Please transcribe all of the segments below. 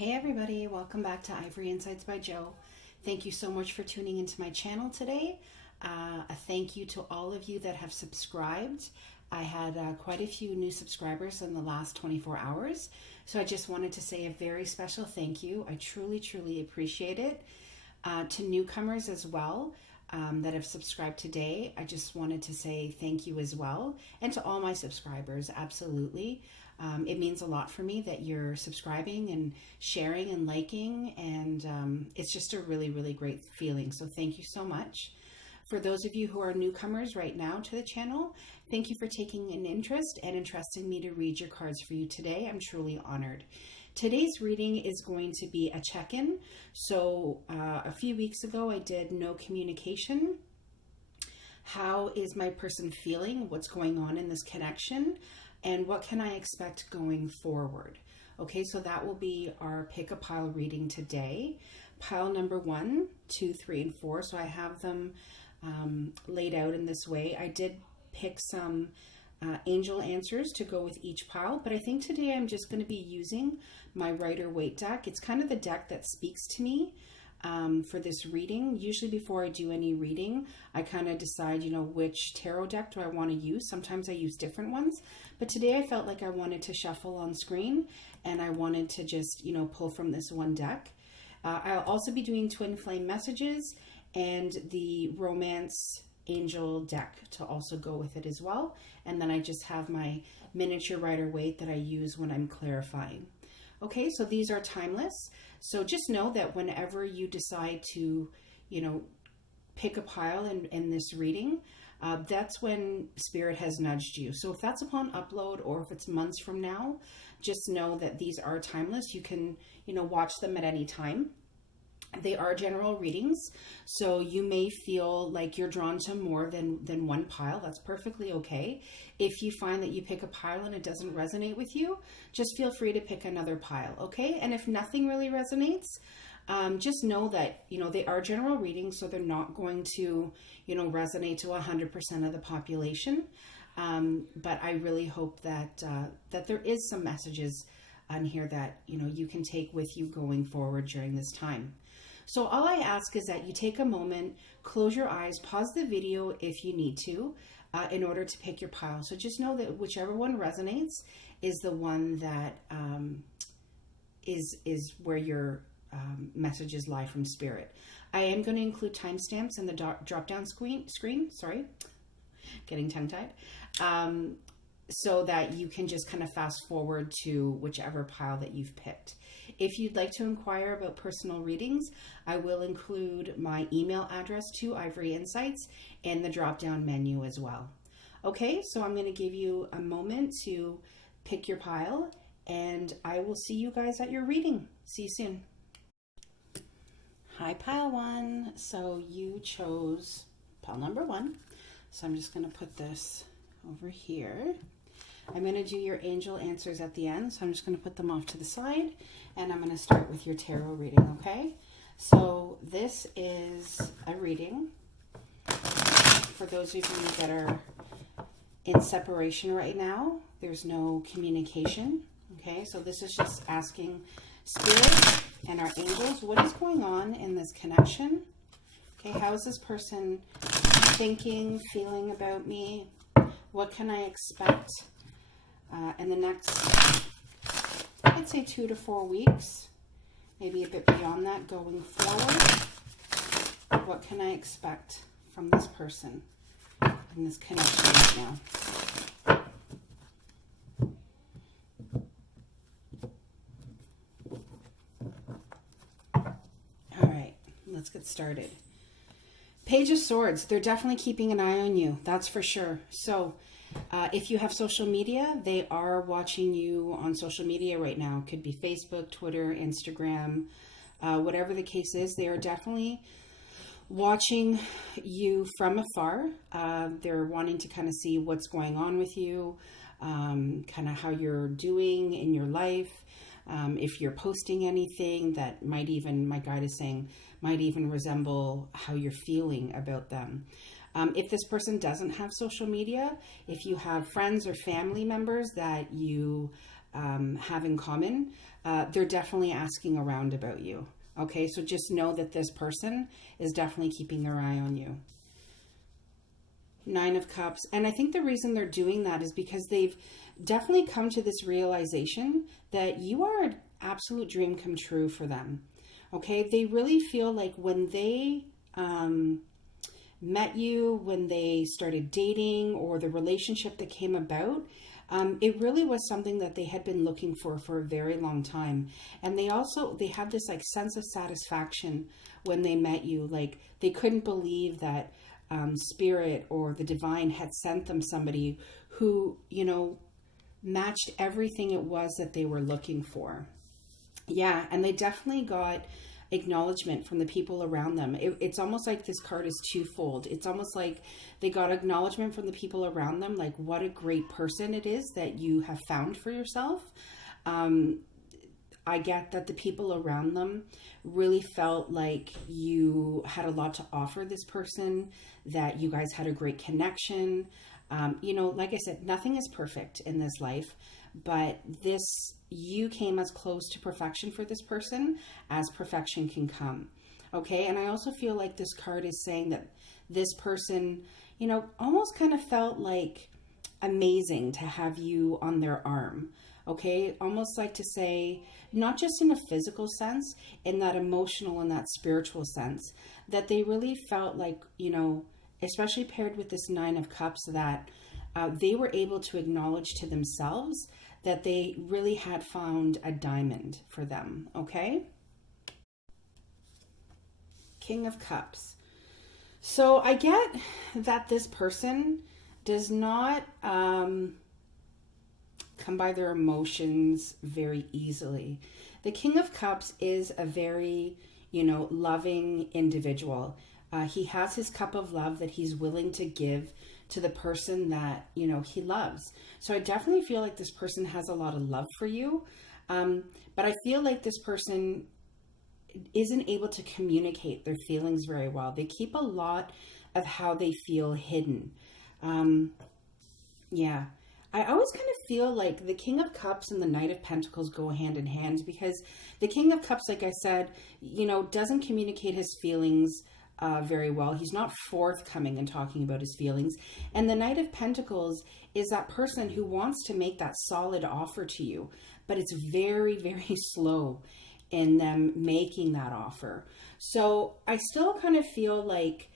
Hey everybody, welcome back to Ivory Insights by Joe. Thank you so much for tuning into my channel today. A thank you to all of you that have subscribed. I had quite a few new subscribers in the last 24 hours. So I just wanted to say a very special thank you. I truly appreciate it. To newcomers as well that have subscribed today, I just wanted to say thank you as well. And to all my subscribers, absolutely. It means a lot for me that you're subscribing and sharing and liking, and it's just a really great feeling. So thank you so much. For those of you who are newcomers right now to the channel, thank you for taking an interest and entrusting me to read your cards for you today. I'm truly honored. Today's reading is going to be a check-in. So a few weeks ago I did no communication. How is my person feeling? What's going on in this connection? And what can I expect going forward? Okay, so that will be our pick a pile reading today. Pile number 1, 2, 3, and 4. So I have them laid out in this way. I did pick some angel answers to go with each pile, but I think today I'm just going to be using my Rider-Waite deck. It's kind of the deck that speaks to me for this reading. Usually before I do any reading, I kind of decide, which tarot deck do I want to use. Sometimes I use different ones, but today I felt like I wanted to shuffle on screen and I wanted to just, pull from this one deck. I'll also be doing twin flame messages and the romance angel deck to also go with it as well. And then I just have my miniature Rider-Waite that I use when I'm clarifying. Okay, so these are timeless. So just know that whenever you decide to, pick a pile in this reading, that's when Spirit has nudged you. So if that's upon upload or if it's months from now, just know that these are timeless. You can, watch them at any time. They are general readings, so you may feel like you're drawn to more than one pile. That's perfectly okay. If you find that you pick a pile and it doesn't resonate with you, just feel free to pick another pile, okay? And if nothing really resonates, just know that, they are general readings, so they're not going to, resonate to 100% of the population. But I really hope that that there is some messages on here that, you can take with you going forward during this time. So all I ask is that you take a moment, close your eyes, pause the video if you need to, in order to pick your pile. So just know that whichever one resonates is the one that is where your messages lie from Spirit. I am going to include timestamps in the drop-down screen. Sorry, getting tongue-tied. So that you can just kind of fast forward to whichever pile that you've picked. If you'd like to inquire about personal readings, I will include my email address to Ivory Insights in the drop-down menu as well. Okay, so I'm going to give you a moment to pick your pile, and I will see you guys at your reading. See you soon. Hi, pile 1. So you chose pile number 1. So I'm just going to put this over here. I'm going to do your angel answers at the end, so I'm just going to put them off to the side, and I'm going to start with your tarot reading, okay? So this is a reading for those of you that are in separation right now. There's no communication, okay? So this is just asking Spirit and our angels, what is going on in this connection? Okay, how is this person thinking, feeling about me? What can I expect in the next, I'd say 2 to 4 weeks, maybe a bit beyond that going forward? What can I expect from this person in this connection right now? All right, let's get started. Page of Swords, they're definitely keeping an eye on you, that's for sure. So if you have social media, they are watching you on social media right now. It could be Facebook, Twitter, Instagram, whatever the case is. They are definitely watching you from afar. They're wanting to kind of see what's going on with you, kind of how you're doing in your life. If you're posting anything that might even, my guide is saying, might even resemble how you're feeling about them. If this person doesn't have social media, if you have friends or family members that you have in common, they're definitely asking around about you. Okay, so just know that this person is definitely keeping their eye on you. Nine of Cups. And I think the reason they're doing that is because they've definitely come to this realization that you are an absolute dream come true for them. Okay, they really feel like when they met you, when they started dating, or the relationship that came about, it really was something that they had been looking for a very long time. And they had this like sense of satisfaction when they met you. Like they couldn't believe that spirit or the divine had sent them somebody who, matched everything it was that they were looking for. Yeah, and they definitely got acknowledgement from the people around them. It's almost like this card is twofold. It's almost like they got acknowledgement from the people around them, like what a great person it is that you have found for yourself. I get that the people around them really felt like you had a lot to offer this person, that you guys had a great connection. Like I said, nothing is perfect in this life, but you came as close to perfection for this person as perfection can come. Okay. And I also feel like this card is saying that this person, almost kind of felt like amazing to have you on their arm. Okay. Almost like to say, not just in a physical sense, in that emotional and that spiritual sense, that they really felt like, especially paired with this Nine of Cups, that they were able to acknowledge to themselves that they really had found a diamond for them. Okay. King of Cups. So I get that this person does not come by their emotions very easily. The King of Cups is a very, loving individual. He has his cup of love that he's willing to give to the person that, he loves. So I definitely feel like this person has a lot of love for you. But I feel like this person isn't able to communicate their feelings very well. They keep a lot of how they feel hidden. Yeah. I always kind of feel like the King of Cups and the Knight of Pentacles go hand in hand, because the King of Cups, like I said, doesn't communicate his feelings very well. He's not forthcoming in talking about his feelings. And the Knight of Pentacles is that person who wants to make that solid offer to you, but it's very, very slow in them making that offer. So I still kind of feel like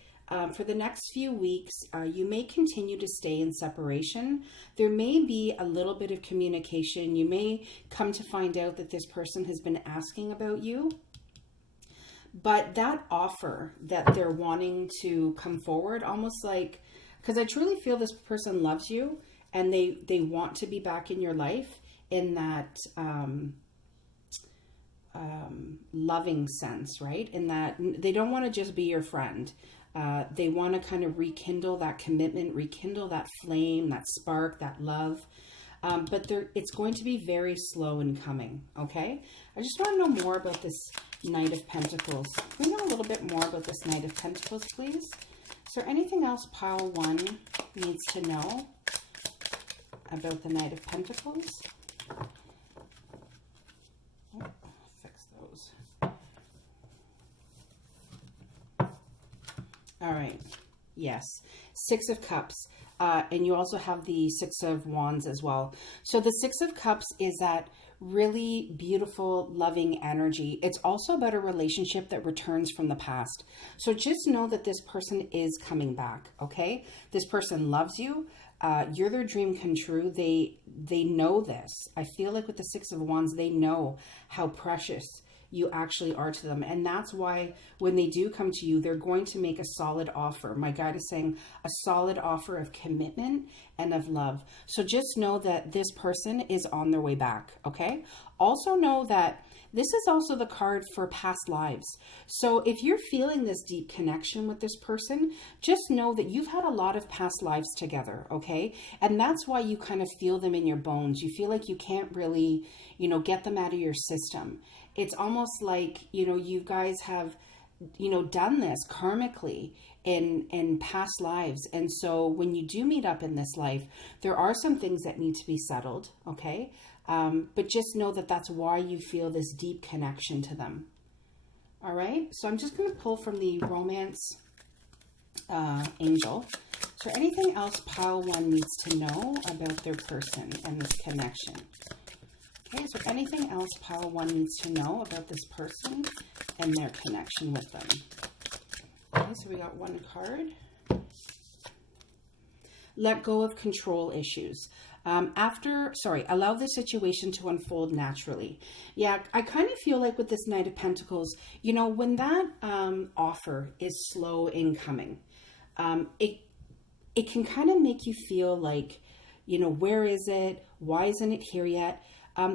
for the next few weeks, you may continue to stay in separation. There may be a little bit of communication. You may come to find out that this person has been asking about you. But that offer that they're wanting to come forward, almost like, because I truly feel this person loves you and they want to be back in your life in that loving sense, right? In that they don't want to just be your friend. They want to kind of rekindle that commitment, rekindle that flame, that spark, that love. But it's going to be very slow in coming, okay? I just want to know more about this Knight of Pentacles. Can we know a little bit more about this Knight of Pentacles, please? Is there anything else pile one needs to know about the Knight of Pentacles? Oh, fix those. All right. Yes. Six of Cups. And you also have the Six of Wands as well. So the Six of Cups is that really beautiful, loving energy. It's also about a relationship that returns from the past. So just know that this person is coming back, okay? This person loves you. You're their dream come true. They know this. I feel like with the Six of Wands, they know how precious you actually are to them. And that's why when they do come to you, they're going to make a solid offer. My guide is saying a solid offer of commitment and of love. So just know that this person is on their way back, okay? Also know that this is also the card for past lives. So if you're feeling this deep connection with this person, just know that you've had a lot of past lives together, okay? And that's why you kind of feel them in your bones. You feel like you can't really, get them out of your system. It's almost like, you guys have, done this karmically in past lives. And so when you do meet up in this life, there are some things that need to be settled, okay? But just know that that's why you feel this deep connection to them. All right, so I'm just going to pull from the romance angel. Is there anything else pile 1 needs to know about their person and this connection? Okay, is there anything else pile 1 needs to know about this person and their connection with them? Okay, so we got 1 card. Let go of control issues. Allow the situation to unfold naturally. Yeah, I kind of feel like with this Knight of Pentacles, you know, when that offer is slow in coming, it can kind of make you feel like, you know, where is it? Why isn't it here yet?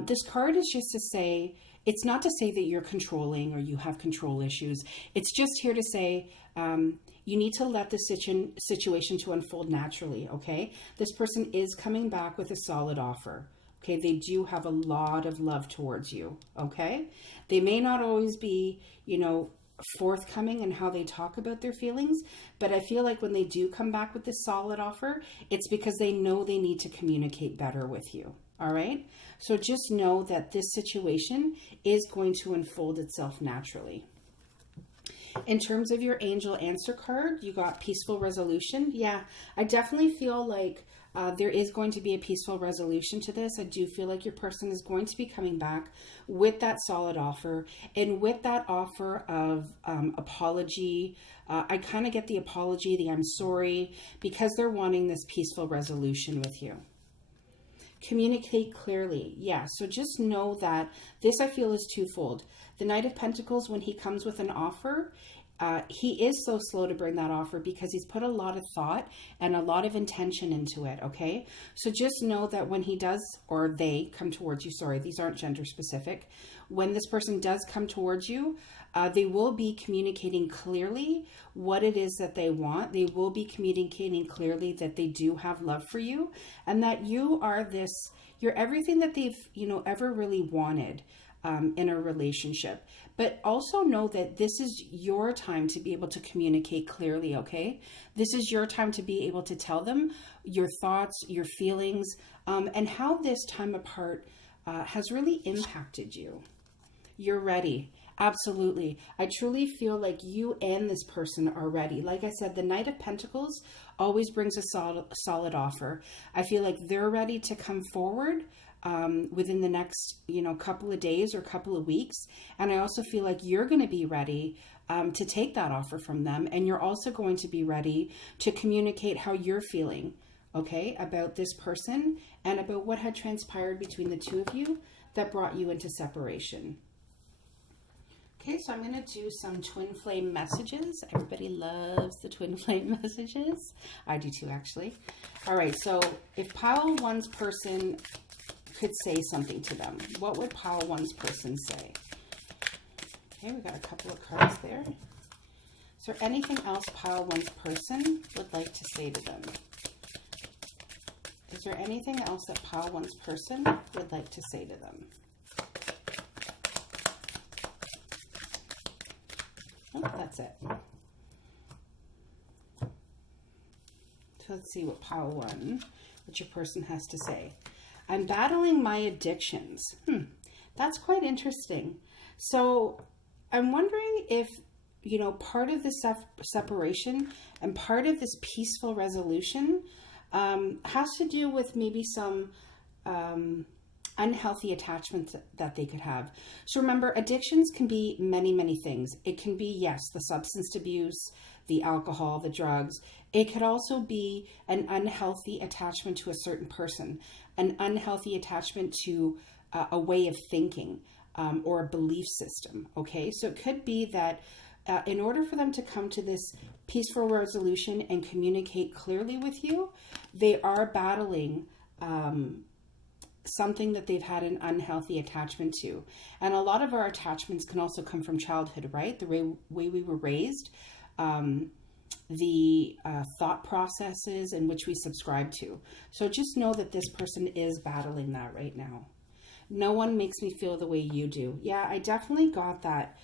This card is just to say, it's not to say that you're controlling or you have control issues. It's just here to say, you need to let the situation to unfold naturally, okay? This person is coming back with a solid offer, okay? They do have a lot of love towards you, okay? They may not always be, you know, forthcoming in how they talk about their feelings, but I feel like when they do come back with this solid offer, it's because they know they need to communicate better with you, all right? So just know that this situation is going to unfold itself naturally. In terms of your angel answer card, you got peaceful resolution. Yeah, I definitely feel like there is going to be a peaceful resolution to this. I do feel like your person is going to be coming back with that solid offer, and with that offer of apology. I kind of get the apology, the I'm sorry, because they're wanting this peaceful resolution with you. Communicate clearly. Yeah, so just know that this I feel is twofold. The Knight of Pentacles, when he comes with an offer, he is so slow to bring that offer because he's put a lot of thought and a lot of intention into it, okay? So just know that when he does, or they come towards you, sorry, these aren't gender specific. When this person does come towards you, they will be communicating clearly what it is that they want. They will be communicating clearly that they do have love for you and that you are you're everything that they've, you know, ever really wanted in a relationship. But also know that this is your time to be able to communicate clearly, okay? This is your time to be able to tell them your thoughts, your feelings, and how this time apart has really impacted you. You're ready. Absolutely. I truly feel like you and this person are ready. Like I said, the Knight of Pentacles always brings a solid offer. I feel like they're ready to come forward within the next, you know, couple of days or couple of weeks. And I also feel like you're going to be ready to take that offer from them. And you're also going to be ready to communicate how you're feeling, okay, about this person and about what had transpired between the two of you that brought you into separation. Okay, so I'm going to do some twin flame messages. Everybody loves the twin flame messages. I do too, actually. All right, so if pile one's person could say something to them, what would pile one's person say? Okay, we got a couple of cards there. Is there anything else pile one's person would like to say to them? Is there anything else that pile one's person would like to say to them? Oh, that's it. So let's see what pile one, what your person has to say. I'm battling my addictions. That's quite interesting. So I'm wondering if, you know, part of this separation and part of this peaceful resolution has to do with maybe some unhealthy attachments that they could have. So remember, addictions can be many, many things. It can be, yes, the substance abuse, the alcohol, the drugs. It could also be an unhealthy attachment to a certain person, an unhealthy attachment to a way of thinking or a belief system, okay? So it could be that in order for them to come to this peaceful resolution and communicate clearly with you, they are battling something that they've had an unhealthy attachment to. And a lot of our attachments can also come from childhood, right? The way we were raised, the thought processes in which we subscribe to. So just know that this person is battling that right now. No one makes me feel the way you do. Yeah, I definitely got that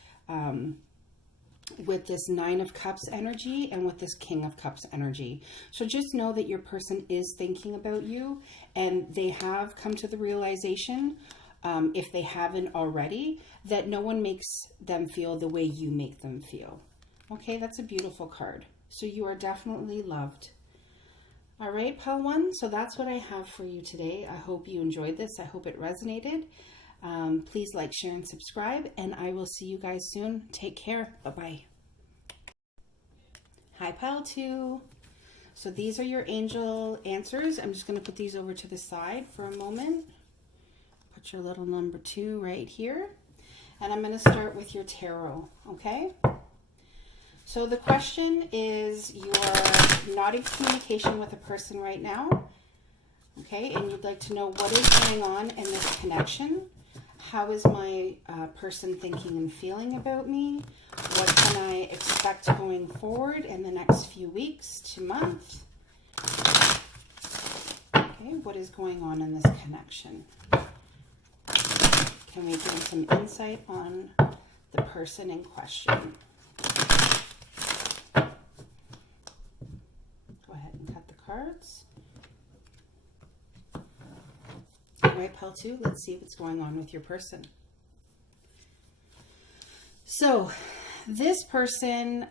with this Nine of Cups energy and with this King of Cups energy. So just know that your person is thinking about you, and they have come to the realization, if they haven't already, that no one makes them feel the way you make them feel. Okay, that's a beautiful card. So you are definitely loved. All right, Pile One. So that's what I have for you today. I hope you enjoyed this. I hope it resonated. Please like, share, and subscribe, and I will see you guys soon. Take care. Bye-bye. Hi, Pile Two. So these are your angel answers. I'm just going to put these over to the side for a moment. Put your little number 2 right here. And I'm going to start with your tarot, okay? So the question is, you're not in communication with a person right now, okay? And you'd like to know what is going on in this connection. How is my person thinking and feeling about me? What can I expect going forward in the next few weeks to months? Okay, what is going on in this connection? Can we gain some insight on the person in question? Go ahead and cut the cards. All right, Pile 2, let's see what's going on with your person. So this person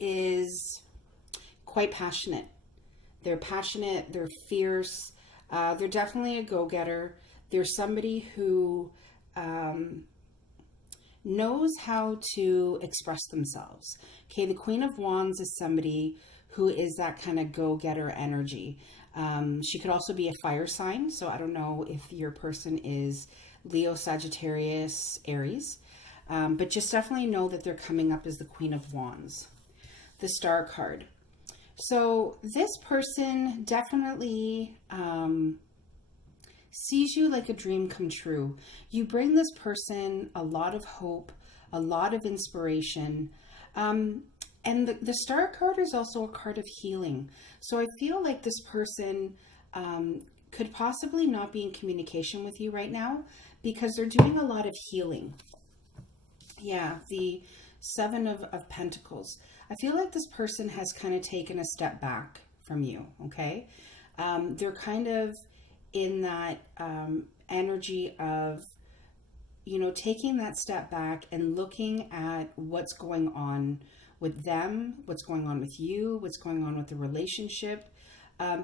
is quite passionate. They're passionate, they're fierce, they're definitely a go-getter. They're somebody who knows how to express themselves. Okay, the Queen of Wands is somebody who is that kind of go-getter energy. She could also be a fire sign, so I don't know if your person is Leo, Sagittarius, Aries, but just definitely know that they're coming up as the Queen of Wands. The Star card. So this person definitely sees you like a dream come true. You bring this person a lot of hope, a lot of inspiration. And the Star card is also a card of healing. So I feel like this person could possibly not be in communication with you right now because they're doing a lot of healing. Yeah, the Seven of Pentacles. I feel like this person has kind of taken a step back from you, okay? They're kind of in that energy of, you know, taking that step back and looking at what's going on with them, what's going on with you, what's going on with the relationship.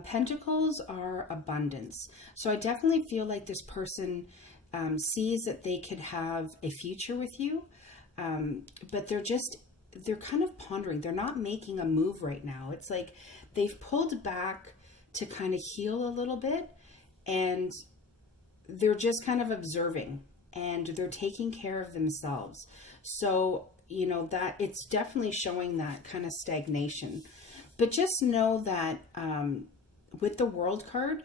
Pentacles are abundance. So I definitely feel like this person sees that they could have a future with you, but they're kind of pondering. They're not making a move right now. It's like they've pulled back to kind of heal a little bit, and they're just kind of observing, and they're taking care of themselves. So, you know, that it's definitely showing that kind of stagnation. But just know that with the World card,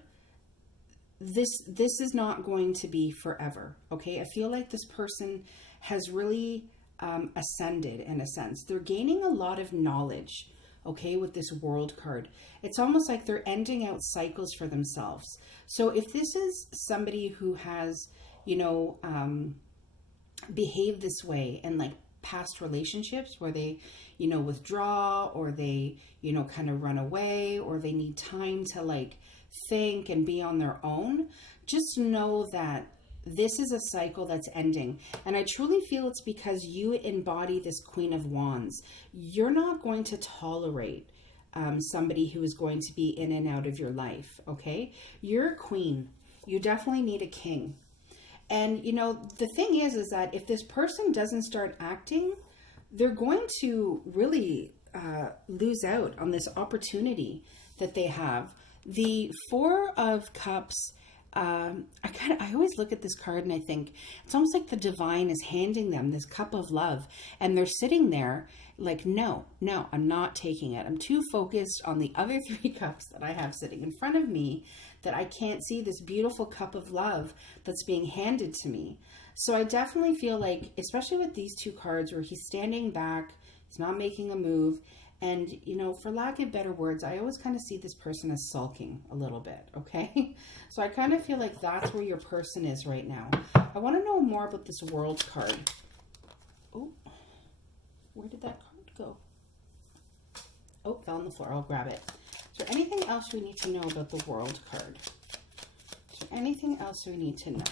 this is not going to be forever, okay? I feel like this person has really ascended in a sense. They're gaining a lot of knowledge, okay, with this World card. It's almost like they're ending out cycles for themselves. So if this is somebody who has, you know, behaved this way in like past relationships where they, you know, withdraw, or they, you know, kind of run away, or they need time to like think and be on their own, just know that this is a cycle that's ending. And I truly feel it's because you embody this Queen of Wands. You're not going to tolerate somebody who is going to be in and out of your life, okay? You're a queen. You definitely need a king. And, you know, the thing is that if this person doesn't start acting, they're going to really lose out on this opportunity that they have. The Four of Cups, I always look at this card and I think it's almost like the divine is handing them this cup of love, and they're sitting there like, no, I'm not taking it. I'm too focused on the other 3 cups that I have sitting in front of me that I can't see this beautiful cup of love that's being handed to me. So I definitely feel like, especially with these 2 cards where he's standing back, he's not making a move, and, you know, for lack of better words, I always kind of see this person as sulking a little bit, okay? So I kind of feel like that's where your person is right now. I want to know more about this World card. Oh, Where did that card go? Oh, fell on the floor. I'll grab it. Is there anything else we need to know about the World card? Is there anything else we need to know?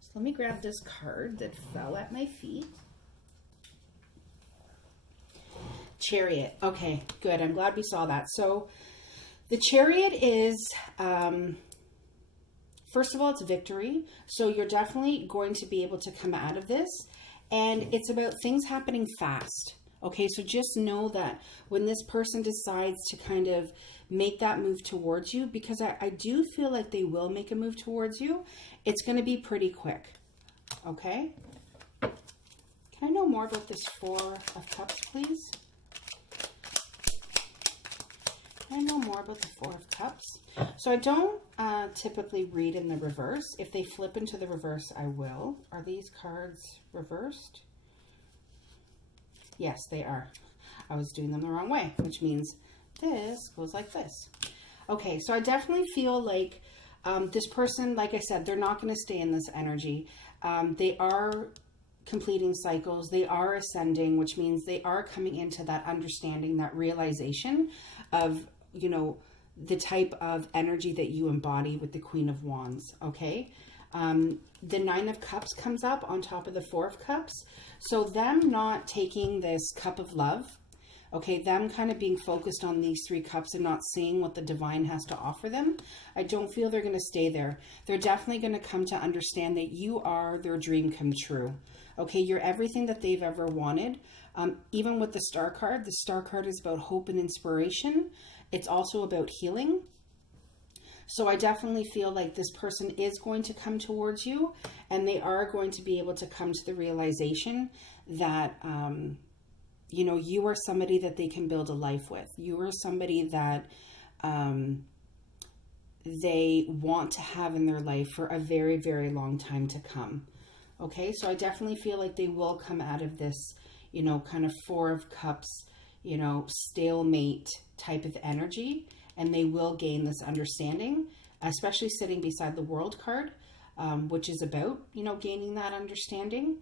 So let me grab this card that fell at my feet. Chariot. Okay, good. I'm glad we saw that. So the Chariot is, first of all, it's victory. So you're definitely going to be able to come out of this. And it's about things happening fast. Okay, so just know that when this person decides to kind of make that move towards you, because I do feel like they will make a move towards you, it's going to be pretty quick. Okay? Can I know more about this Four of Cups, please? Can I know more about the Four of Cups? So I don't typically read in the reverse. If they flip into the reverse, I will. Are these cards reversed? Yes, they are. I was doing them the wrong way, which means this goes like this. Okay, so I definitely feel like this person, like I said, they're not going to stay in this energy. They are completing cycles. They are ascending, which means they are coming into that understanding, that realization of, you know, the type of energy that you embody with the Queen of Wands, okay? The Nine of Cups comes up on top of the Four of Cups. So them not taking this cup of love, okay, them kind of being focused on these three cups and not seeing what the divine has to offer them, I don't feel they're going to stay there. They're definitely going to come to understand that you are their dream come true. Okay, you're everything that they've ever wanted. Even with the Star card is about hope and inspiration. It's also about healing. So I definitely feel like this person is going to come towards you, and they are going to be able to come to the realization that, you know, you are somebody that they can build a life with. You are somebody that they want to have in their life for a very, very long time to come. Okay, so I definitely feel like they will come out of this, you know, kind of Four of Cups, you know, stalemate type of energy, and they will gain this understanding, especially sitting beside the World card, which is about, you know, gaining that understanding.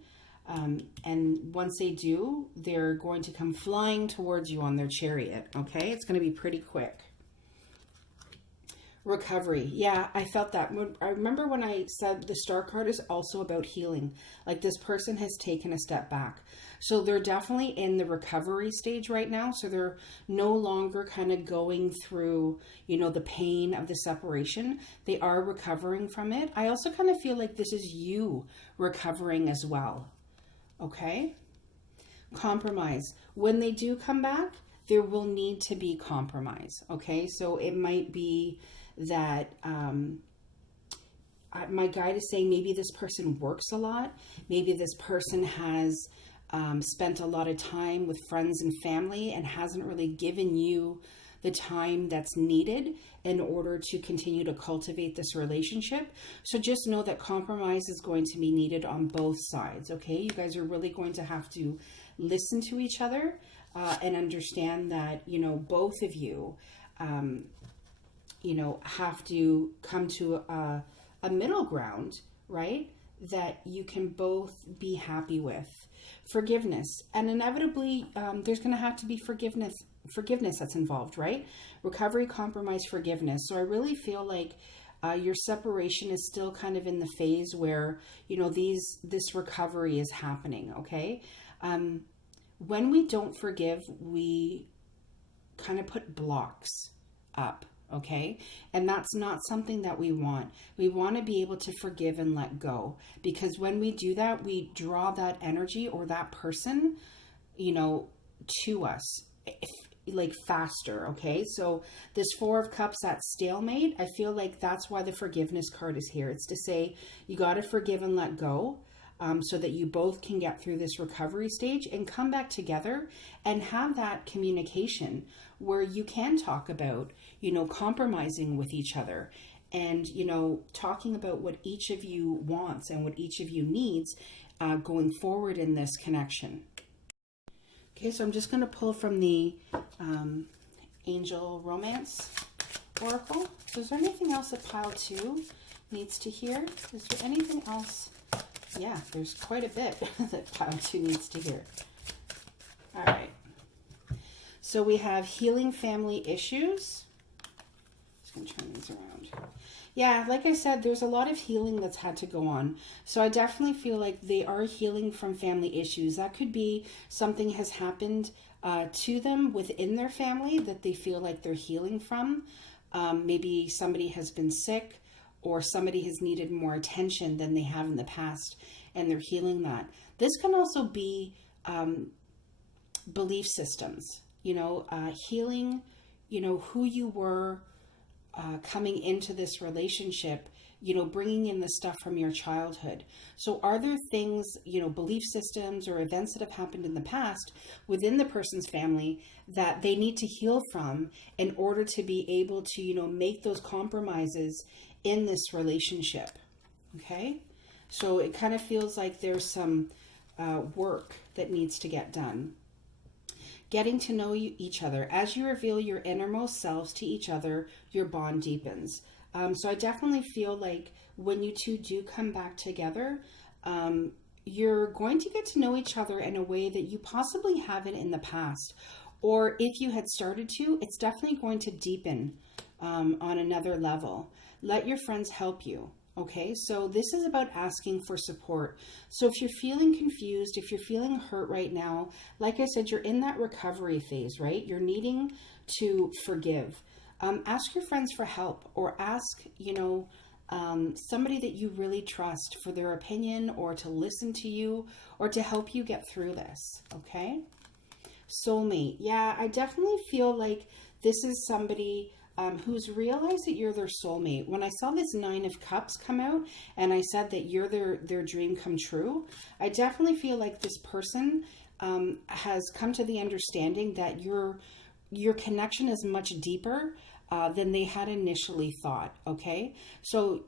And once they do, they're going to come flying towards you on their chariot. Okay, it's going to be pretty quick. Recovery. Yeah, I felt that. I remember when I said the Star card is also about healing. Like this person has taken a step back. So they're definitely in the recovery stage right now. So they're no longer kind of going through, you know, the pain of the separation. They are recovering from it. I also kind of feel like this is you recovering as well. Okay? Compromise. When they do come back, there will need to be compromise. Okay? So it might be that my guide is saying maybe this person works a lot. Maybe this person has spent a lot of time with friends and family and hasn't really given you the time that's needed in order to continue to cultivate this relationship. So just know that compromise is going to be needed on both sides. Okay, you guys are really going to have to listen to each other and understand that, you know, both of you you know, have to come to a middle ground, right? That you can both be happy with. Forgiveness. And inevitably, there's going to have to be forgiveness that's involved, right? Recovery, compromise, forgiveness. So I really feel like your separation is still kind of in the phase where, you know, this recovery is happening, okay? When we don't forgive, we kind of put blocks up. Okay. And that's not something that we want. We want to be able to forgive and let go, because when we do that, we draw that energy or that person, you know, to us like faster. Okay. So this Four of Cups, that stalemate, I feel like that's why the forgiveness card is here. It's to say you got to forgive and let go. So that you both can get through this recovery stage and come back together and have that communication where you can talk about, you know, compromising with each other and, you know, talking about what each of you wants and what each of you needs going forward in this connection. Okay, so I'm just going to pull from the Angel Romance Oracle. So is there anything else that pile 2 needs to hear? Is there anything else? Yeah, there's quite a bit that pile 2 needs to hear. All right. So we have healing family issues. Just going to turn these around. Yeah, like I said, there's a lot of healing that's had to go on. So I definitely feel like they are healing from family issues. That could be something has happened to them within their family that they feel like they're healing from. Maybe somebody has been sick, or somebody has needed more attention than they have in the past, and they're healing that. This can also be belief systems, healing, who you were coming into this relationship, bringing in the stuff from your childhood. So are there things, belief systems or events that have happened in the past within the person's family that they need to heal from in order to be able to, make those compromises in this relationship? Okay. So it kind of feels like there's some work that needs to get done. Getting to know each other. As you reveal your innermost selves to each other, your bond deepens. So I definitely feel like when you two do come back together, you're going to get to know each other in a way that you possibly haven't in the past. Or if you had started to, it's definitely going to deepen on another level. Let your friends help you. Okay, so this is about asking for support. So if you're feeling confused, if you're feeling hurt right now, like I said, you're in that recovery phase, right? You're needing to forgive. Ask your friends for help, or ask, somebody that you really trust for their opinion, or to listen to you, or to help you get through this. Okay. Soulmate. Yeah, I definitely feel like this is somebody who's realized that you're their soulmate. When I saw this 9 of Cups come out and I said that you're their dream come true, I definitely feel like this person has come to the understanding that your connection is much deeper than they had initially thought. Okay, so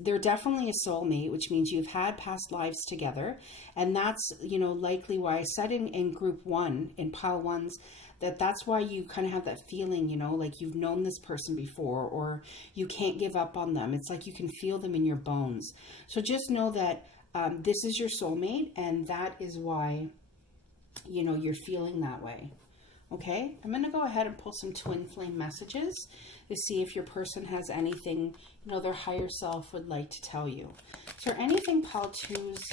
they're definitely a soulmate, which means you've had past lives together, and that's likely why I said in group 1, in pile 1s, that's why you kind of have that feeling, like you've known this person before, or you can't give up on them. It's like you can feel them in your bones. So just know that this is your soulmate, and that is why you're feeling that way. Okay, I'm going to go ahead and pull some twin flame messages to see if your person has anything, their higher self would like to tell you. Is there anything pile 2's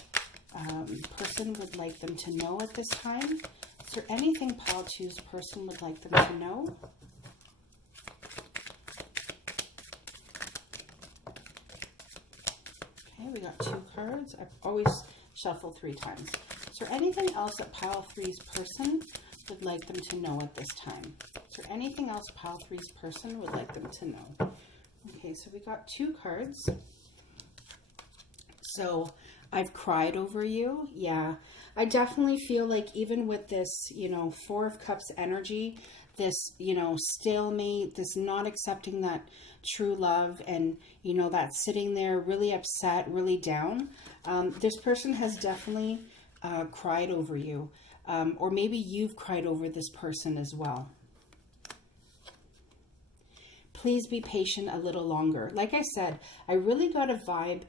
person would like them to know at this time? Is there anything pile 2's person would like them to know? Okay, we got 2 cards. I've always shuffled 3 times. Is there anything else that pile 3's person would like them to know at this time? Is there anything else pile 3's person would like them to know? Okay, so we got 2 cards. So I've cried over you. Yeah, I definitely feel like even with this, 4 of Cups energy, this, stalemate, this not accepting that true love, and, that sitting there really upset, really down, this person has definitely cried over you. Or maybe you've cried over this person as well. Please be patient a little longer. Like I said, I really got a vibe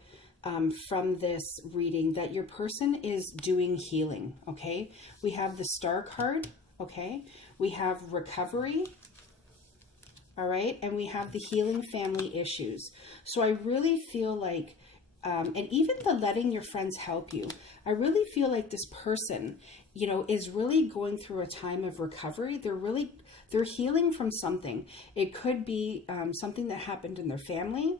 from this reading that your person is doing healing. Okay, we have the Star card. Okay, we have recovery. All right, and we have the healing family issues. So I really feel like and even the letting your friends help you, I really feel like this person, is really going through a time of recovery. They're healing from something. It could be something that happened in their family.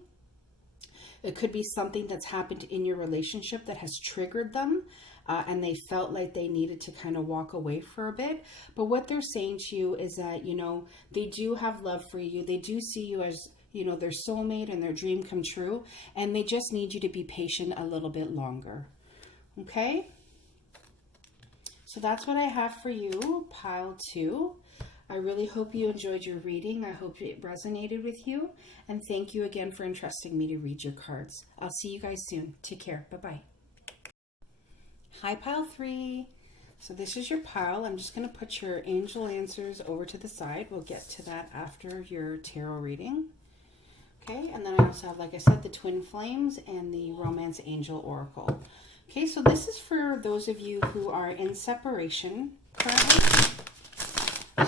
It could be something that's happened in your relationship that has triggered them, and they felt like they needed to kind of walk away for a bit. But what they're saying to you is that, they do have love for you. They do see you as, their soulmate and their dream come true. And they just need you to be patient a little bit longer. Okay? So that's what I have for you, pile 2. I really hope you enjoyed your reading. I hope it resonated with you. And thank you again for entrusting me to read your cards. I'll see you guys soon. Take care. Bye-bye. Hi, pile 3. So this is your pile. I'm just going to put your angel answers over to the side. We'll get to that after your tarot reading. Okay, and then I also have, like I said, the Twin Flames and the Romance Angel Oracle. Okay, so this is for those of you who are in separation. currently.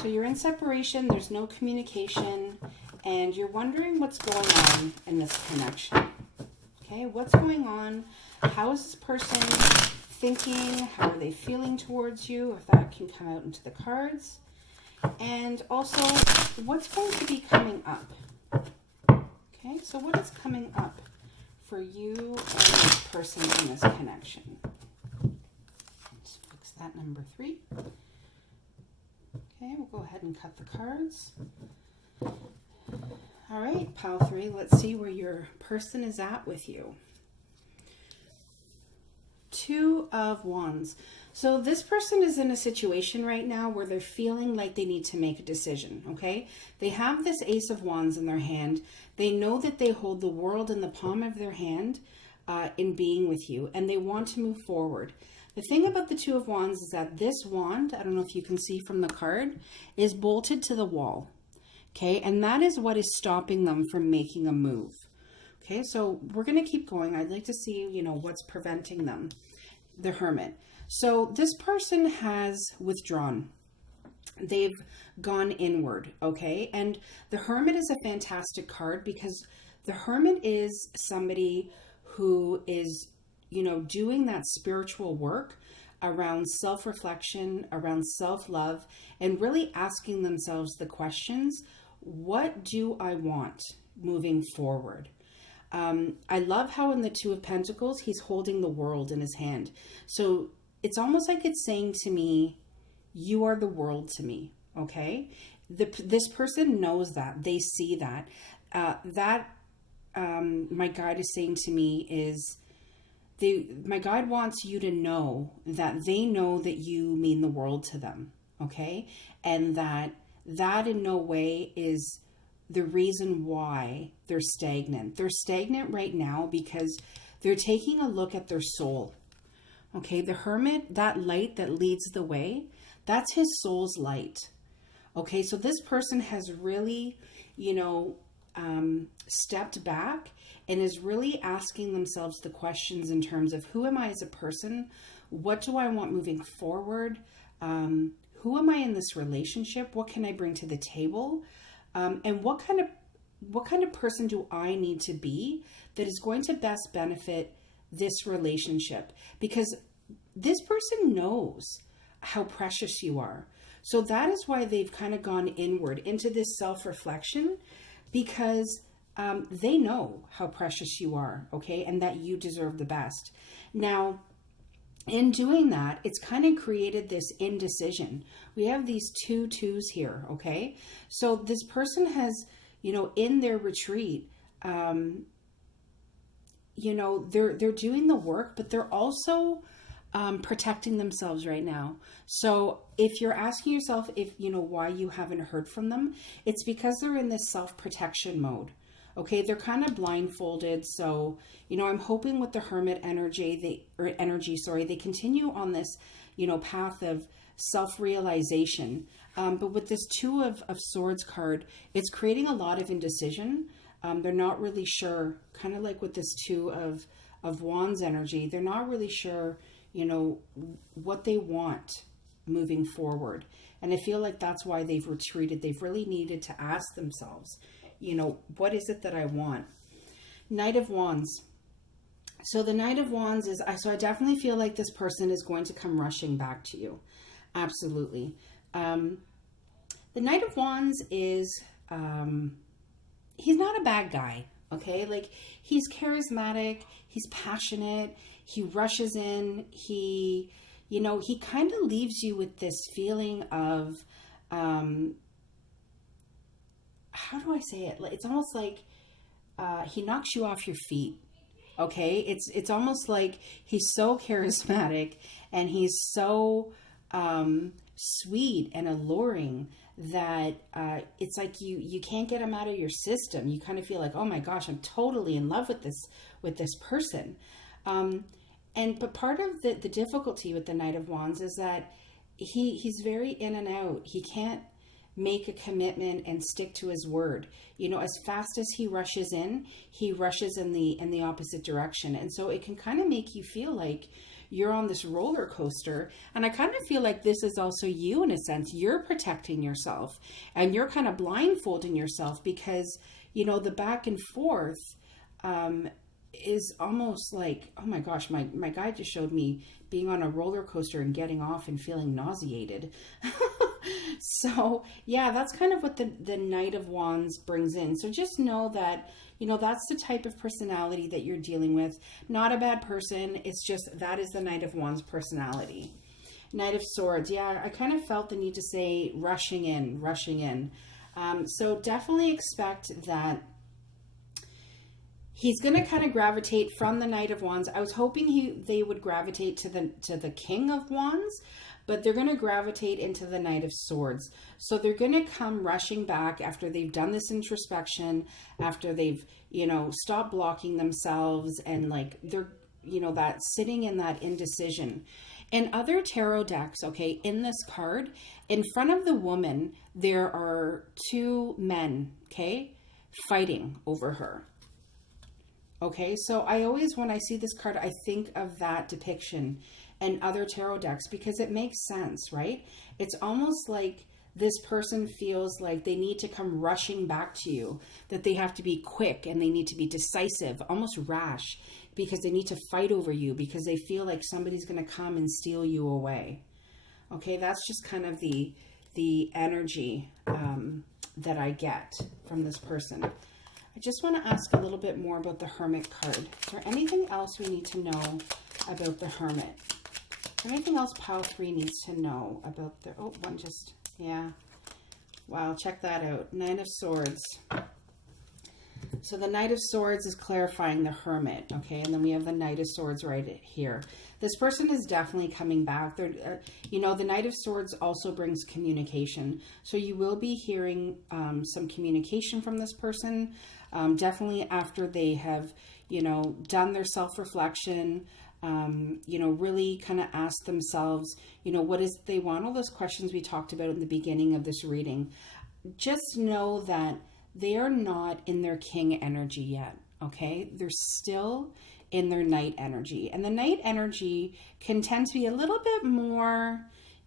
So you're in separation, there's no communication, and you're wondering what's going on in this connection. Okay, what's going on? How is this person thinking? How are they feeling towards you? If that can come out into the cards. And also, what's going to be coming up? Okay, so what is coming up for you and this person in this connection? Let's fix that number 3. Okay, we'll go ahead and cut the cards. All right, pile 3, let's see where your person is at with you. 2 of Wands. So this person is in a situation right now where they're feeling like they need to make a decision, okay? They have this Ace of Wands in their hand. They know that they hold the world in the palm of their hand in being with you, and they want to move forward. The thing about the 2 of Wands is that this wand, I don't know if you can see from the card, is bolted to the wall, okay? And that is what is stopping them from making a move. Okay, so we're going to keep going. I'd like to see, what's preventing them. The Hermit. So this person has withdrawn. They've gone inward, okay? And the Hermit is a fantastic card because the Hermit is somebody who is, doing that spiritual work around self-reflection, around self-love, and really asking themselves the questions, what do I want moving forward? I love how in the 2 of Pentacles, he's holding the world in his hand. So it's almost like it's saying to me, you are the world to me, okay? This person knows that. They see that. My guide is saying to me is, my guide wants you to know that they know that you mean the world to them, okay? And that in no way is the reason why they're stagnant. They're stagnant right now because they're taking a look at their soul. Okay, the Hermit, that light that leads the way, that's his soul's light. Okay, so this person has really, stepped back and is really asking themselves the questions in terms of who am I as a person? What do I want moving forward? Who am I in this relationship? What can I bring to the table? And what kind of person do I need to be that is going to best benefit this relationship? Because this person knows how precious you are. So that is why they've kind of gone inward into this self-reflection, because they know how precious you are, okay? And that you deserve the best. Now, in doing that, it's kind of created this indecision. We have these 2 twos here, okay? So this person has, in their retreat, they're doing the work, but they're also protecting themselves right now. So if you're asking yourself why you haven't heard from them, it's because they're in this self-protection mode. Okay, they're kind of blindfolded. So, I'm hoping with the Hermit energy, they continue on this, path of self-realization. But with this 2 of Swords card, it's creating a lot of indecision. They're not really sure, kind of like with this 2 of Wands energy, they're not really sure, what they want moving forward. And I feel like that's why they've retreated. They've really needed to ask themselves, what is it that I want? Knight of Wands. So the Knight of Wands is, so I definitely feel like this person is going to come rushing back to you. Absolutely. The Knight of Wands is, he's not a bad guy, okay? Like, he's charismatic, he's passionate, he rushes in, he kind of leaves you with this feeling of, how do I say it? It's almost like he knocks you off your feet. Okay, it's almost like he's so charismatic and he's so sweet and alluring that it's like you can't get him out of your system. You kind of feel like, oh my gosh, I'm totally in love with this person. But part of the difficulty with the Knight of Wands is that he's very in and out. He can't make a commitment and stick to his word. As fast as he rushes in the opposite direction. And so it can kind of make you feel like you're on this roller coaster. And I kind of feel like this is also you in a sense. You're protecting yourself and you're kind of blindfolding yourself because, you know, the back and forth is almost like, oh my gosh, my guide just showed me being on a roller coaster and getting off and feeling nauseated. So yeah, that's kind of what the Knight of Wands brings in. So just know that, you know, that's the type of personality that you're dealing with. Not a bad person. It's just that is the Knight of Wands personality. Knight of Swords. Yeah, I kind of felt the need to say rushing in, rushing in. So definitely expect that he's going to kind of gravitate from the Knight of Wands. I was hoping they would gravitate to the King of Wands, but they're going to gravitate into the Knight of Swords. So they're going to come rushing back after they've done this introspection, after they've, you know, stopped blocking themselves and like they're, you know, that sitting in that indecision. In other tarot decks, okay, in this card, in front of the woman, there are two men, okay, fighting over her. Okay, so I always, when I see this card, I think of that depiction and other tarot decks because it makes sense, right? It's almost like this person feels like they need to come rushing back to you, that they have to be quick and they need to be decisive, almost rash, because they need to fight over you because they feel like somebody's going to come and steal you away. Okay, that's just kind of the energy that I get from this person. I just want to ask a little bit more about the Hermit card. Is there anything else we need to know about the Hermit? Is there anything else pile 3 needs to know about the... Oh, one just... Yeah. Wow, check that out. Nine of Swords. So the Knight of Swords is clarifying the Hermit, okay? And then we have the Knight of Swords right here. This person is definitely coming back. They're, you know, the Knight of Swords also brings communication. So you will be hearing some communication from this person. Definitely after they have, you know, done their self-reflection, you know, really kind of ask themselves, you know, what is it they want? All those questions we talked about in the beginning of this reading. Just know that they are not in their king energy yet, okay? They're still in their knight energy. And the knight energy can tend to be a little bit more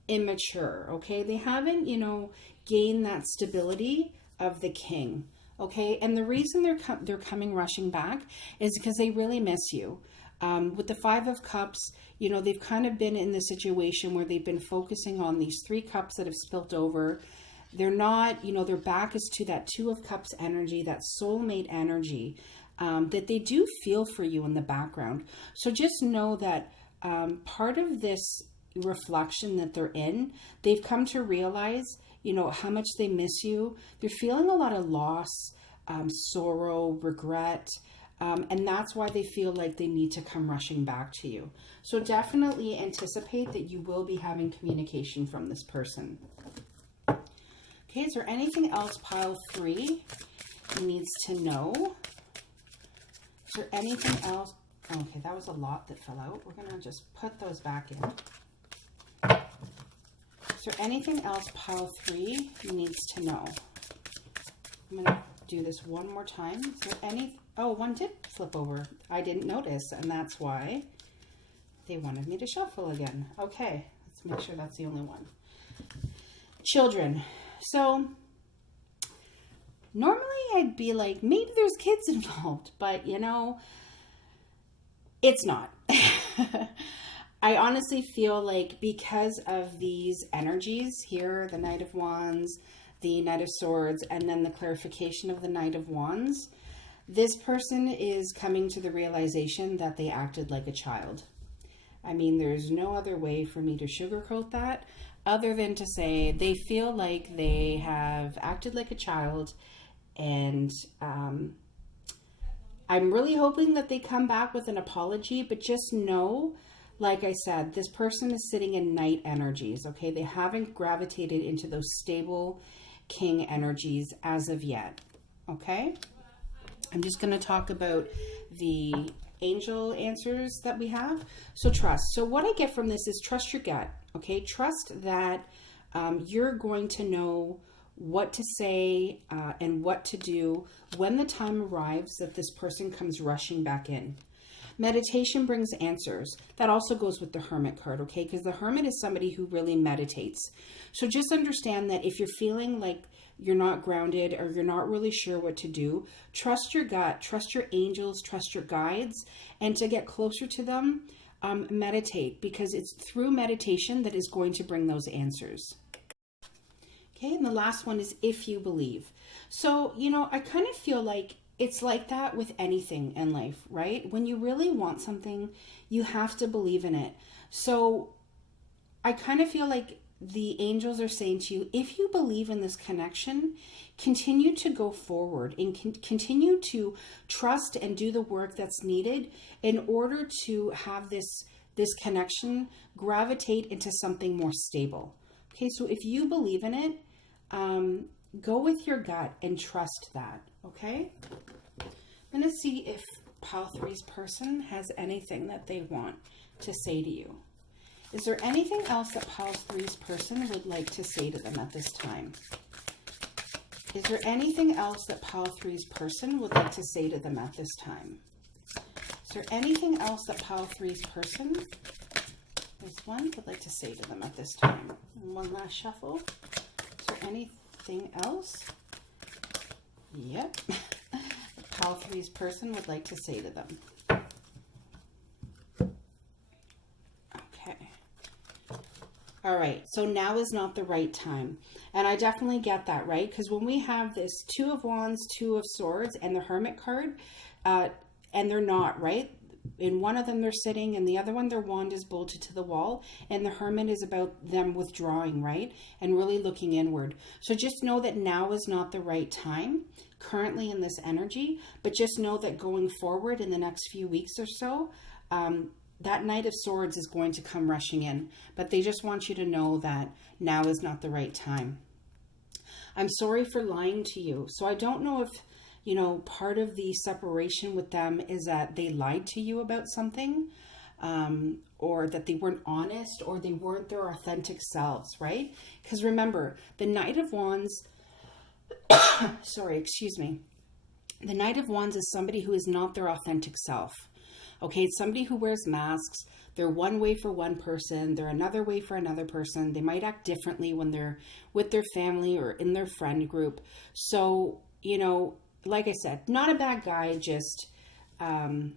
immature, okay? They haven't, you know, gained that stability of the king, okay? And the reason they're coming rushing back is because they really miss you. With the Five of Cups, you know, they've kind of been in the situation where they've been focusing on these 3 cups that have spilt over. They're not, you know, their back is to that 2 of Cups energy, that soulmate energy, that they do feel for you in the background. So just know that part of this reflection that they're in, they've come to realize, you know, how much they miss you. They're feeling a lot of loss, sorrow, regret, and that's why they feel like they need to come rushing back to you. So definitely anticipate that you will be having communication from this person. Okay, is there anything else pile 3 needs to know? Is there anything else? Okay, that was a lot that fell out. We're going to just put those back in. Is there anything else pile 3 needs to know? I'm going to do this one more time. Is there any... Oh, one did flip over. I didn't notice, and that's why they wanted me to shuffle again. Okay, let's make sure that's the only one. Children. So normally I'd be like, maybe there's kids involved, but you know, it's not. I honestly feel like because of these energies here, the Knight of Wands, the Knight of Swords, and then the clarification of the Knight of Wands, this person is coming to the realization that they acted like a child. I mean, there's no other way for me to sugarcoat that other than to say they feel like they have acted like a child, and I'm really hoping that they come back with an apology, but just know, like I said, this person is sitting in knight energies, okay? They haven't gravitated into those stable king energies as of yet, okay? I'm just going to talk about the angel answers that we have. So trust. So what I get from this is trust your gut. Okay, trust that you're going to know what to say and what to do when the time arrives that this person comes rushing back in. Meditation brings answers. That also goes with the Hermit card, okay? Because the Hermit is somebody who really meditates. So just understand that if you're feeling like you're not grounded or you're not really sure what to do, trust your gut, trust your angels, trust your guides, and to get closer to them, meditate, because it's through meditation that is going to bring those answers. Okay, and the last one is if you believe. So, I kind of feel like it's like that with anything in life, right? When you really want something, you have to believe in it. So I kind of feel like the angels are saying to you, if you believe in this connection, continue to go forward and continue to trust and do the work that's needed in order to have this connection gravitate into something more stable. Okay, so if you believe in it, go with your gut and trust that, okay? I'm going to see if Pile 3's person has anything that they want to say to you. Is there anything else that Pile 3's person would like to say to them at this time? Is there anything else that Pile 3's person would like to say to them at this time? Is there anything else that Pile 3's person, this one, would like to say to them at this time? And one last shuffle. Is there anything else? Yep. Pile 3's person would like to say to them. Okay. All right. So now is not the right time. And I definitely get that, right? Because when we have this Two of Wands, Two of Swords, and the Hermit card, and they're not, right? In one of them, they're sitting, and the other one, their wand is bolted to the wall. And the Hermit is about them withdrawing, right? And really looking inward. So just know that now is not the right time currently in this energy, but just know that going forward in the next few weeks or so, that Knight of Swords is going to come rushing in. But they just want you to know that now is not the right time. I'm sorry for lying to you. So I don't know if part of the separation with them is that they lied to you about something, or that they weren't honest, or they weren't their authentic selves, right? Because remember, the Knight of Wands, the Knight of Wands is somebody who is not their authentic self. Okay, it's somebody who wears masks. They're one way for one person. They're another way for another person. They might act differently when they're with their family or in their friend group. So, like I said, not a bad guy, just, has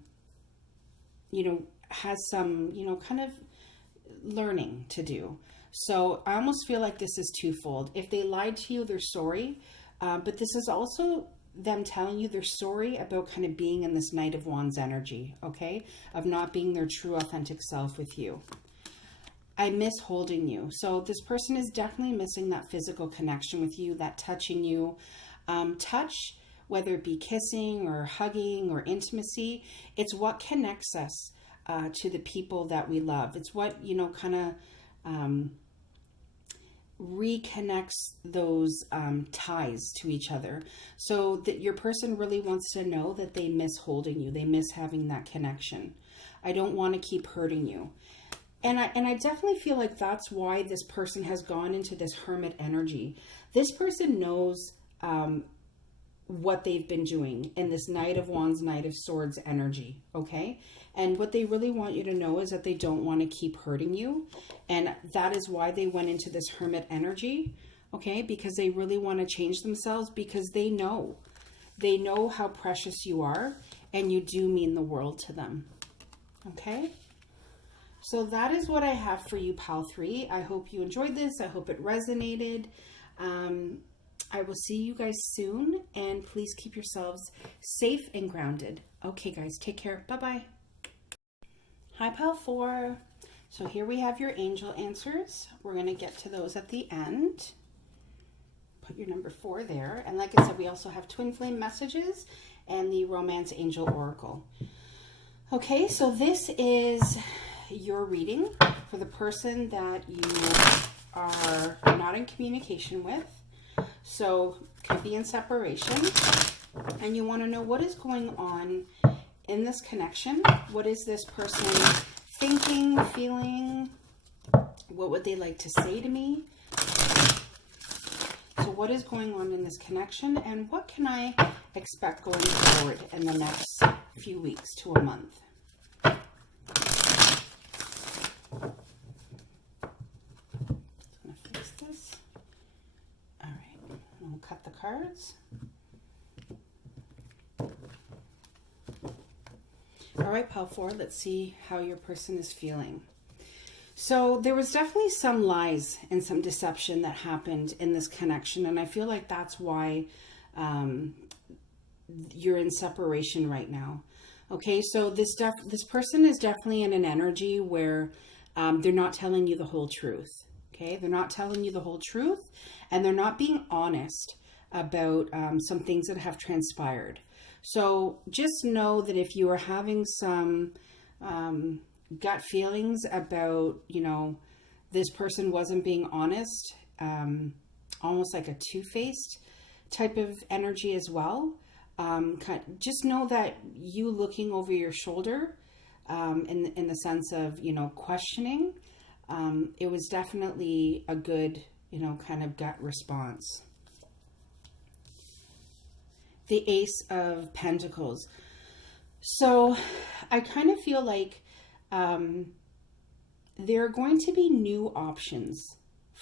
some, kind of learning to do. So I almost feel like this is twofold. If they lied to you, they're sorry. But this is also them telling you they're sorry about kind of being in this Knight of Wands energy, okay? Of not being their true authentic self with you. I miss holding you. So this person is definitely missing that physical connection with you, that touching you. Touch, whether it be kissing or hugging or intimacy, it's what connects us to the people that we love. It's what, kind of reconnects those ties to each other. So that your person really wants to know that they miss holding you. They miss having that connection. I don't want to keep hurting you. And I definitely feel like that's why this person has gone into this Hermit energy. This person knows what they've been doing in this Knight of Wands, Knight of Swords energy, okay? And what they really want you to know is that they don't want to keep hurting you. And that is why they went into this Hermit energy, okay? Because they really want to change themselves, because they know how precious you are, and you do mean the world to them, okay? So that is what I have for you, Pile 3. I hope you enjoyed this. I hope it resonated. I will see you guys soon, and please keep yourselves safe and grounded. Okay, guys, take care. Bye-bye. Hi, Pile 4. So here we have your angel answers. We're going to get to those at the end. Put your number 4 there. And like I said, we also have Twin Flame messages and the Romance Angel Oracle. Okay, so this is your reading for the person that you are not in communication with. So could be in separation, and you want to know what is going on in this connection. What is this person thinking, feeling? What would they like to say to me? So what is going on in this connection, and what can I expect going forward in the next few weeks to a month? cut the cards. All right, pile 4, let's see how your person is feeling. So there was definitely some lies and some deception that happened in this connection. And I feel like that's why you're in separation right now. Okay, so this person is definitely in an energy where they're not telling you the whole truth. Okay, they're not telling you the whole truth, and they're not being honest about some things that have transpired. So just know that if you are having some gut feelings about, this person wasn't being honest, almost like a two-faced type of energy as well, just know that you looking over your shoulder in the sense of, questioning, it was definitely a good, kind of gut response. The Ace of Pentacles. So I kind of feel like there are going to be new options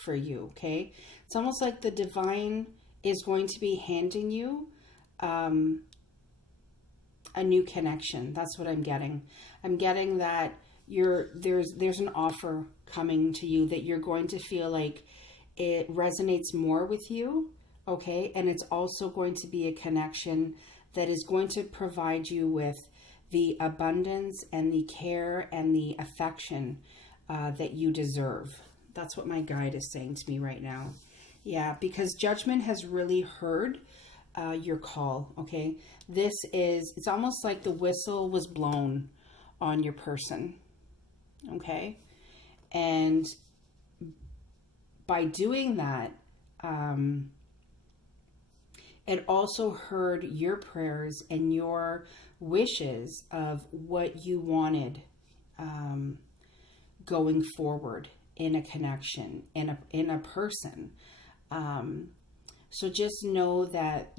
for you, okay? It's almost like the divine is going to be handing you a new connection. That's what I'm getting. I'm getting that there's an offer coming to you that you're going to feel like it resonates more with you, okay? And it's also going to be a connection that is going to provide you with the abundance and the care and the affection that you deserve. That's what my guide is saying to me right now. Yeah, because judgment has really heard your call, okay? It's almost like the whistle was blown on your person, okay? And by doing that, it also heard your prayers and your wishes of what you wanted going forward in a connection, in a person. So just know that,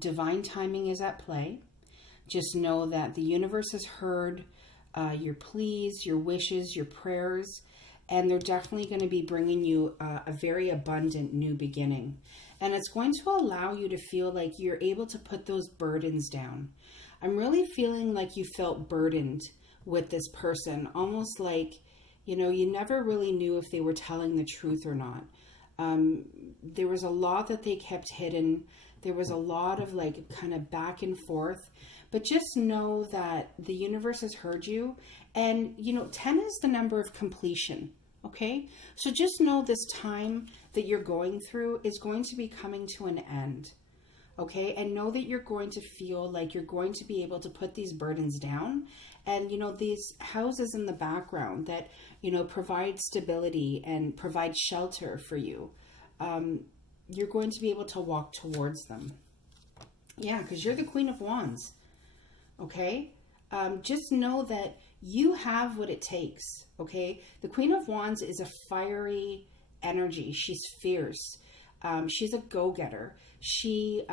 divine timing is at play. Just know that the universe has heard your pleas, your wishes, your prayers, and they're definitely going to be bringing you a very abundant new beginning. And it's going to allow you to feel like you're able to put those burdens down. I'm really feeling like you felt burdened with this person, almost like, you never really knew if they were telling the truth or not. There was a lot that they kept hidden. There was a lot of kind of back and forth, but just know that the universe has heard you. And, 10 is the number of completion. Okay. So just know this time that you're going through is going to be coming to an end. Okay. And know that you're going to feel like you're going to be able to put these burdens down. And, these houses in the background that, provide stability and provide shelter for you. You're going to be able to walk towards them. Yeah, because you're the Queen of Wands. Okay? Just know that you have what it takes. Okay? The Queen of Wands is a fiery energy. She's fierce. She's a go-getter. She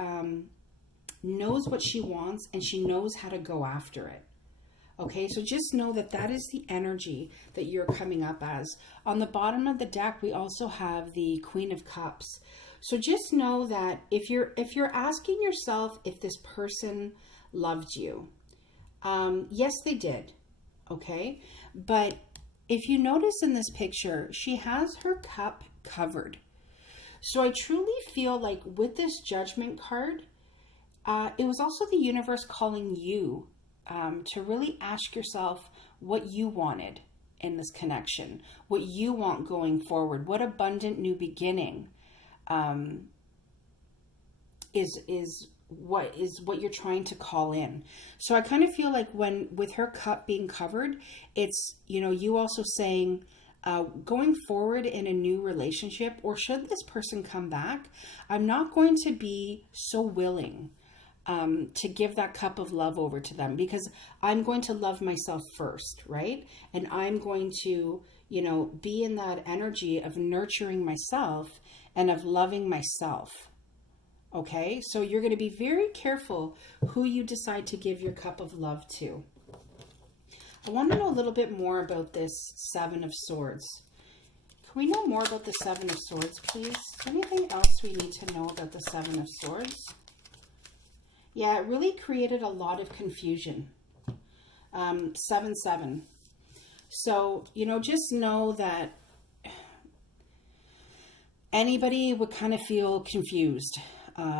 knows what she wants and she knows how to go after it. Okay, so just know that that is the energy that you're coming up as. On the bottom of the deck, we also have the Queen of Cups. So just know that if you're asking yourself if this person loved you, yes, they did. Okay, but if you notice in this picture, she has her cup covered. So I truly feel like with this Judgment card, it was also the universe calling you to really ask yourself what you wanted in this connection, what you want going forward, what abundant new beginning is what you're trying to call in. So I kind of feel like with her cup being covered, it's, you also saying, going forward in a new relationship, or should this person come back, I'm not going to be so willing to give that cup of love over to them, because I'm going to love myself first, right? And I'm going to, be in that energy of nurturing myself and of loving myself. Okay, so you're going to be very careful who you decide to give your cup of love to. I want to know a little bit more about this Seven of Swords. we know more about the Seven of Swords, please? Is there anything else we need to know about the Seven of Swords? Yeah, it really created a lot of confusion. 7-7. So, you know, just know that anybody would kind of feel confused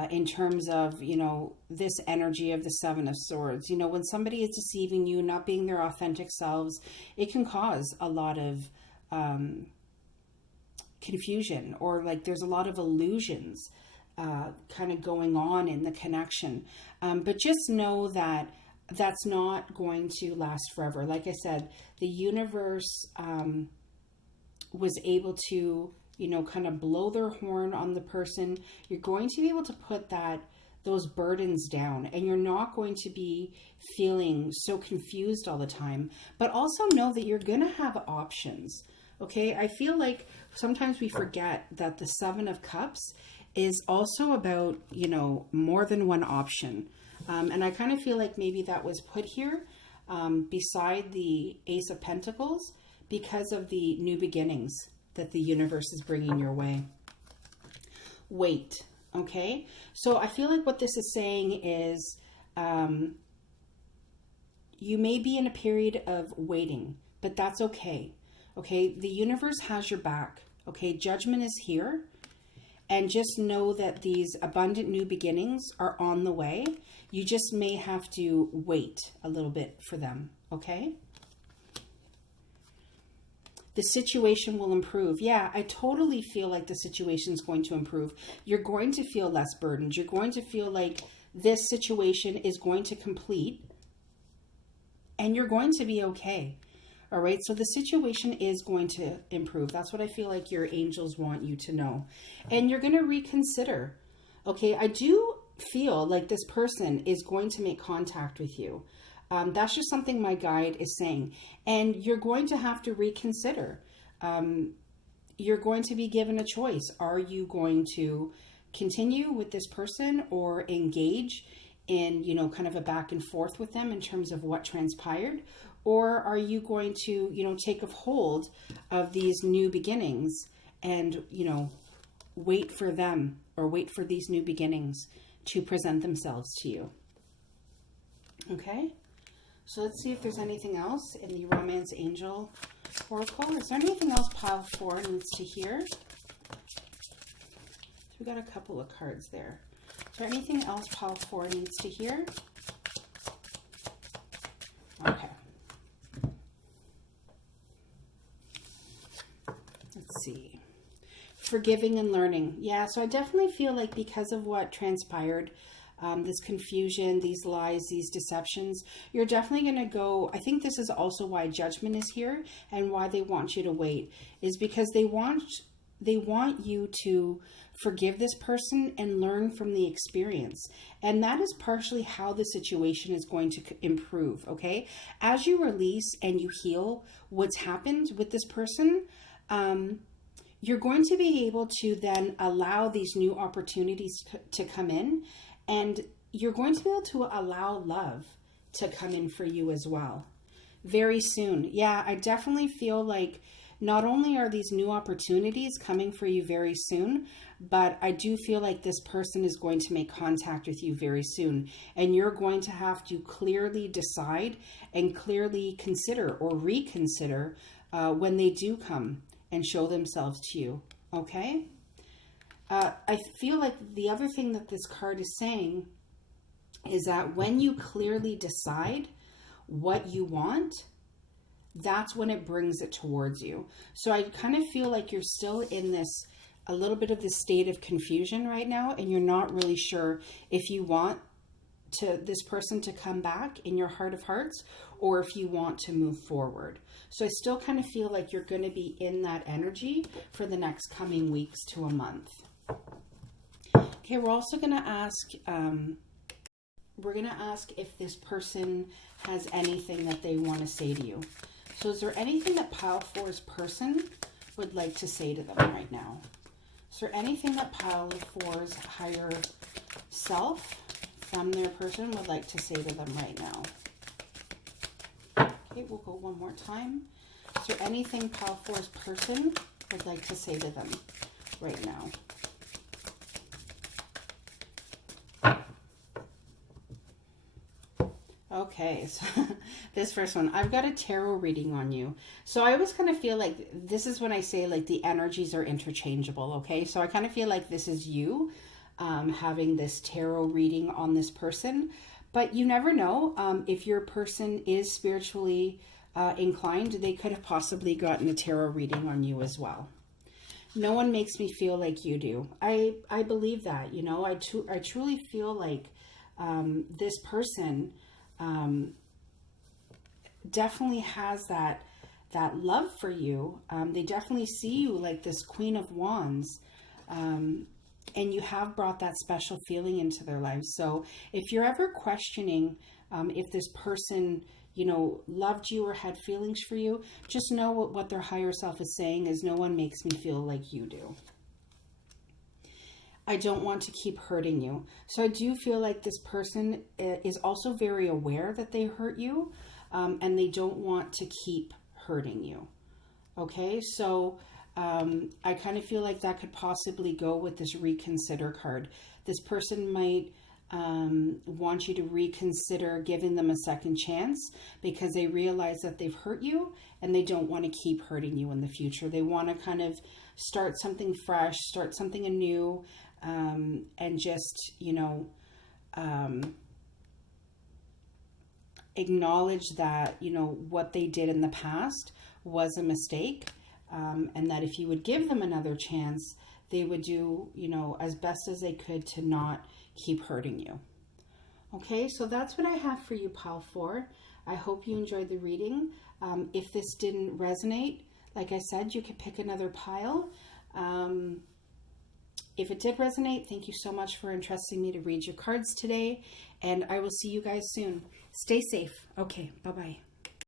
in terms of, you know, this energy of the Seven of Swords. You know, when somebody is deceiving you, not being their authentic selves, it can cause a lot of confusion, or like there's a lot of illusions kind of going on in the connection. But just know that that's not going to last forever. Like I said, the universe was able to, you know, kind of blow their horn on the person. You're going to be able to put those burdens down, and you're not going to be feeling so confused all the time. But also know that you're going to have options. Okay, I feel like sometimes we forget that the Seven of Cups is also about, you know, more than one option. And I kind of feel like maybe that was put here beside the Ace of Pentacles because of the new beginnings that the universe is bringing your way. Wait, okay? So I feel like what this is saying is you may be in a period of waiting, but that's okay. Okay, the universe has your back. Okay, judgment is here. And just know that these abundant new beginnings are on the way. You just may have to wait a little bit for them, okay? The situation will improve. Yeah, I totally feel like the situation is going to improve. You're going to feel less burdened. You're going to feel like this situation is going to complete and you're going to be okay. All right, so the situation is going to improve. That's what I feel like your angels want you to know. And you're going to reconsider. Okay, I do feel like this person is going to make contact with you. That's just something my guide is saying. And you're going to have to reconsider. You're going to be given a choice. Are you going to continue with this person or engage in, you know, kind of a back and forth with them in terms of what transpired? Or are you going to, you know, take a hold of these new beginnings and, you know, wait for them or wait for these new beginnings to present themselves to you? Okay. So let's see if there's anything else in the Romance Angel Oracle. Is there anything else pile 4 needs to hear? So we got a couple of cards there. Is there anything else pile 4 needs to hear? Okay. Let's see. Forgiving and learning. Yeah, so I definitely feel like because of what transpired, this confusion, these lies, these deceptions, you're definitely going to go. I think this is also why judgment is here and why they want you to wait, is because they want you to forgive this person and learn from the experience. And that is partially how the situation is going to improve, okay? As you release and you heal what's happened with this person, you're going to be able to then allow these new opportunities to come in, and you're going to be able to allow love to come in for you as well very soon. Yeah, I definitely feel like not only are these new opportunities coming for you very soon, but I do feel like this person is going to make contact with you very soon. And you're going to have to clearly decide and clearly consider or reconsider when they do come and show themselves to you. Okay? I feel like the other thing that this card is saying is that when you clearly decide what you want, that's when it brings it towards you. So I kind of feel like you're still in this, a little bit of this state of confusion right now, and you're not really sure if you want this person to come back in your heart of hearts, or if you want to move forward. So I still kind of feel like you're going to be in that energy for the next coming weeks to a month. Okay, we're also going to ask, if this person has anything that they want to say to you. So is there anything that Pile 4's person would like to say to them right now? Is there anything that Pile 4's higher self from their person would like to say to them right now? Okay, we'll go one more time. Is there anything Pile 4's person would like to say to them right now. Okay, so this first one, I've got a tarot reading on you. So I always kind of feel like this is when I say like the energies are interchangeable, okay? So I kind of feel like this is you having this tarot reading on this person. But you never know, if your person is spiritually inclined, they could have possibly gotten a tarot reading on you as well. No one makes me feel like you do. I believe that, you know, I truly feel like this person definitely has that love for you. They definitely see you like this Queen of Wands, and you have brought that special feeling into their lives. So if you're ever questioning if this person, you know, loved you or had feelings for you, just know what their higher self is saying is, no one makes me feel like you do. I don't want to keep hurting you. So I do feel like this person is also very aware that they hurt you, and they don't want to keep hurting you. Okay, so I kind of feel like that could possibly go with this reconsider card. This person might want you to reconsider giving them a second chance because they realize that they've hurt you and they don't want to keep hurting you in the future. They want to kind of start something fresh, start something anew, and just, you know, acknowledge that, you know, what they did in the past was a mistake, and that if you would give them another chance, they would do, you know, as best as they could to not keep hurting you. Okay, so that's what I have for you, Pile 4. I hope you enjoyed the reading. If this didn't resonate, like I said, you could pick another pile. If it did resonate, thank you so much for entrusting me to read your cards today, and I will see you guys soon. Stay safe. Okay, bye-bye.